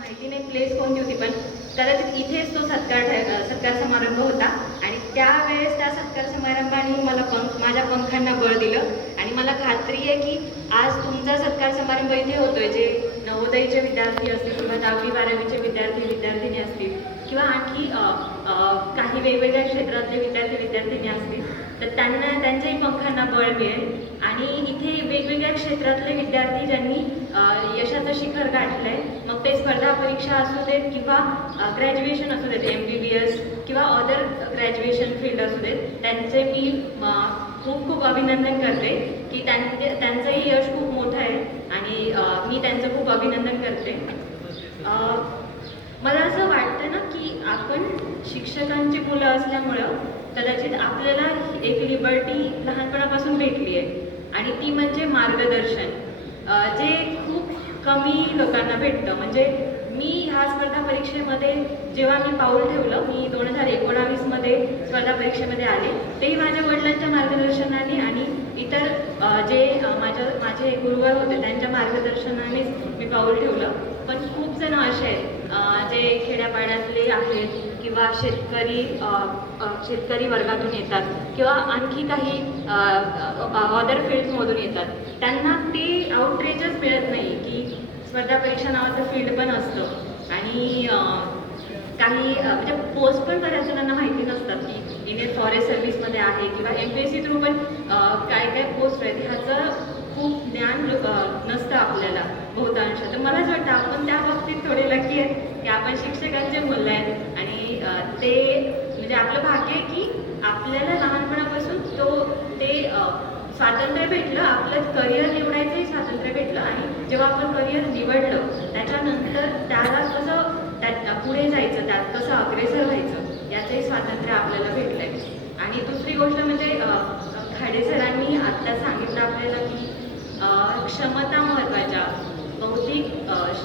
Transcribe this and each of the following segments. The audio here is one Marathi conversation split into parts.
माहिती नाही प्लेस कोणती होती पण कदाचित इथेच तो सत्कार सत्कार समारंभ होता. आणि त्यावेळेस त्या सत्कार समारंभाने मला पंख माझ्या पंखांना बळ दिलं. आणि मला खात्री आहे की आज तुमचा सत्कार समारंभ इथे होतोय जे नवोदयचे विद्यार्थी असतील किंवा दहावी बारावीचे विद्यार्थी विद्यार्थिनी असतील किंवा आणखी काही वेगवेगळ्या क्षेत्रातले विद्यार्थी विद्यार्थिनी असतील तर त्यांना त्यांच्याही पंखांना बळ मिळेल. आणि इथे वेगवेगळ्या क्षेत्रातले विद्यार्थी ज्यांनी यशा गाठलंय मग ते स्पर्धा परीक्षा असू देत किंवा ग्रॅज्युएशन असू देत एम बी बी एस किंवा अदर ग्रॅज्युएशन फील्ड असू देत त्यांचे मी खूप खूप अभिनंदन करते की त्यांचे त्यांचंही यश खूप मोठं आहे आणि मी त्यांचं खूप अभिनंदन करते. मला असं वाटतं ना की आपण शिक्षकांची मुलं असल्यामुळं कदाचित आपल्याला एक लिबर्टी लहानपणापासून भेटली आहे. आणि ती म्हणजे मार्गदर्शन. जे खूप कमी लोकांना भेटतं. म्हणजे मी ह्या स्पर्धा परीक्षेमध्ये जेव्हा मी पाऊल ठेवलं मी दोन हजार एकोणावीसमध्ये स्पर्धा परीक्षेमध्ये आले तेही माझ्या वडिलांच्या मार्गदर्शनाने आणि इतर जे माझ्या माझे गुरुवर होते त्यांच्या मार्गदर्शनानेच मी पाऊल ठेवलं. पण खूप जण असे आहेत जे खेड्यापाड्यातले आहेत किंवा शेतकरी शेतकरी वर्गातून येतात किंवा आणखी काही अदर फील्डमधून येतात. त्यांना ते आउटरेजच मिळत नाही की स्पर्धा परीक्षा नावाचं फील्ड पण असतं. आणि काही म्हणजे पोस्ट पण बऱ्याच जणांना माहिती नसतात की इंडियन फॉरेस्ट सर्व्हिसमध्ये आहे किंवा M P S C through पण काय काय पोस्ट आहेत. ह्याचं खूप ज्ञान नसतं बहुतांश. तर मलाच वाटतं आपण त्या बाबतीत थोडे लकी आहेत की आपण शिक्षकांचे मुलं आहेत आणि ते म्हणजे आपलं भाग्य आहे की आपल्याला लहानपणापासून तो ते स्वातंत्र्य भेटलं आपलं करिअर निवडायचंही स्वातंत्र्य भेटलं आणि जेव्हा आपण करिअर निवडलं त्याच्यानंतर त्याला कसं त्यात पुढे जायचं त्यात कसं अग्रेसर व्हायचं याचंही स्वातंत्र्य आपल्याला भेटलं आहे आणि दुसरी गोष्ट म्हणजे अ, खाडे सरांनी आत्ता सांगितलं आपल्याला की क्षमता महत्त्वाच्या बौद्धिक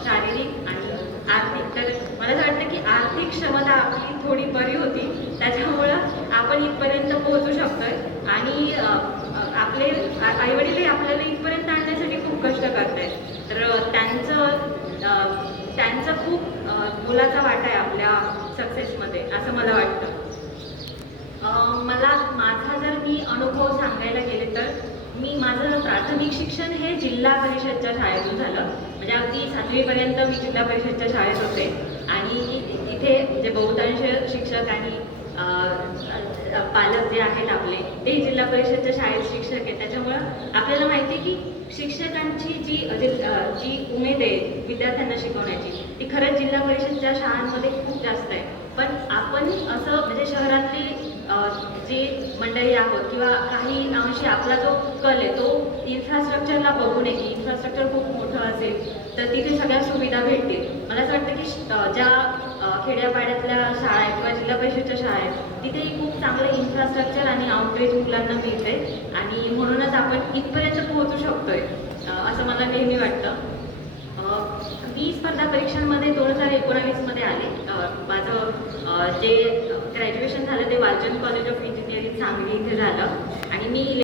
शारीरिक आणि आर्थिक. तर मला असं वाटतं की आर्थिक क्षमता आपली थोडी बरी होती. त्याच्यामुळं आपण इथपर्यंत पोहोचू शकतोय. आणि आपले आई वडीलही आपल्याला इथपर्यंत आणण्यासाठी खूप कष्ट करत आहेत तर त्यांचं त्यांचं खूप मुलाचा मोलाचा वाटा आहे आपल्या सक्सेसमध्ये असं मला वाटतं. मला माझा जर मी अनुभव सांगायला गेले तर मी माझं प्राथमिक शिक्षण हे जिल्हा परिषदच्या शाळेतून झालं. म्हणजे अगदी सातवीपर्यंत मी जिल्हा परिषदच्या शाळेत होते. आणि तिथे म्हणजे बहुतांश शिक्षक आणि पालक जे आहेत आपले ते जिल्हा परिषदच्या शाळेत शिक्षक आहेत. त्याच्यामुळं आपल्याला माहिती आहे की शिक्षकांची जी जी उमेद आहे विद्यार्थ्यांना शिकवण्याची ती खरंच जिल्हा परिषदच्या शाळांमध्ये खूप जास्त आहे. पण आपण असं म्हणजे शहरातली जी मंडळी आहोत किंवा काही अंशी आपला जो कल आहे तो इन्फ्रास्ट्रक्चरला बघू नये. की इन्फ्रास्ट्रक्चर खूप मोठं असेल तर तिथे सगळ्या सुविधा भेटतील. मला असं वाटतं की ज्या खेड्यापाड्यातल्या शाळा आहेत किंवा जिल्हा परिषदच्या शाळा आहेत तिथेही खूप चांगलं इन्फ्रास्ट्रक्चर आणि आउटरीच मुलांना मिळते आणि म्हणूनच आपण इथपर्यंत पोहोचू शकतोय असं मला नेहमी वाटतं. मी स्पर्धा परीक्षांमध्ये दोन हजार एकोणावीसमध्ये आले. माझं जे ग्रॅज्युएशन झालं ते Walchand college of engineering Sangli इथे झालं. आणि मी